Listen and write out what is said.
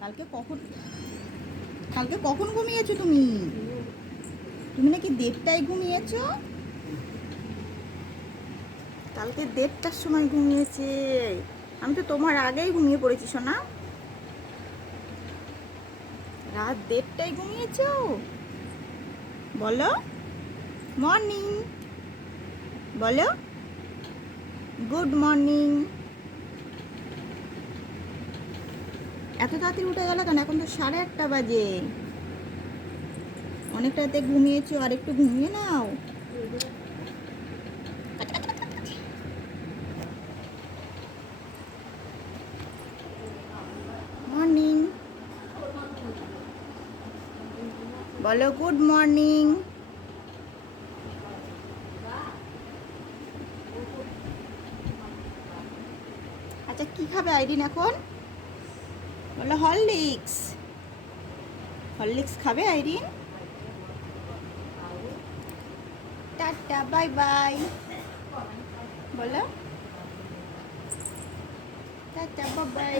কালকে কখন কালকে কখন ঘুমিয়েছো তুমি? তুমি নাকি 1:30টায় ঘুমিয়েছো? কালকে 1:30টার সময় ঘুমিয়েছে। আমি তো তোমার আগেই ঘুমিয়ে পড়েছি সোনা। রাত 1:30টায় ঘুমিয়েছো? বলো মর্নিং, বলো গুড মর্নিং। এত তাড়াতাড়ি উঠে গেল কেন? এখন তো 8:30 বাজে। অনেকটা রাতে ঘুমিয়েছো, আর একটু ঘুমিয়ে নাও। মর্নিং, বলো গুড মর্নিং। আচ্ছা কি খাবে আইরিন এখন? বলো হরলিক্স। হরলিক্স খাবে আইরিন? Tata bye bye. বলো টাটা বাই বাই।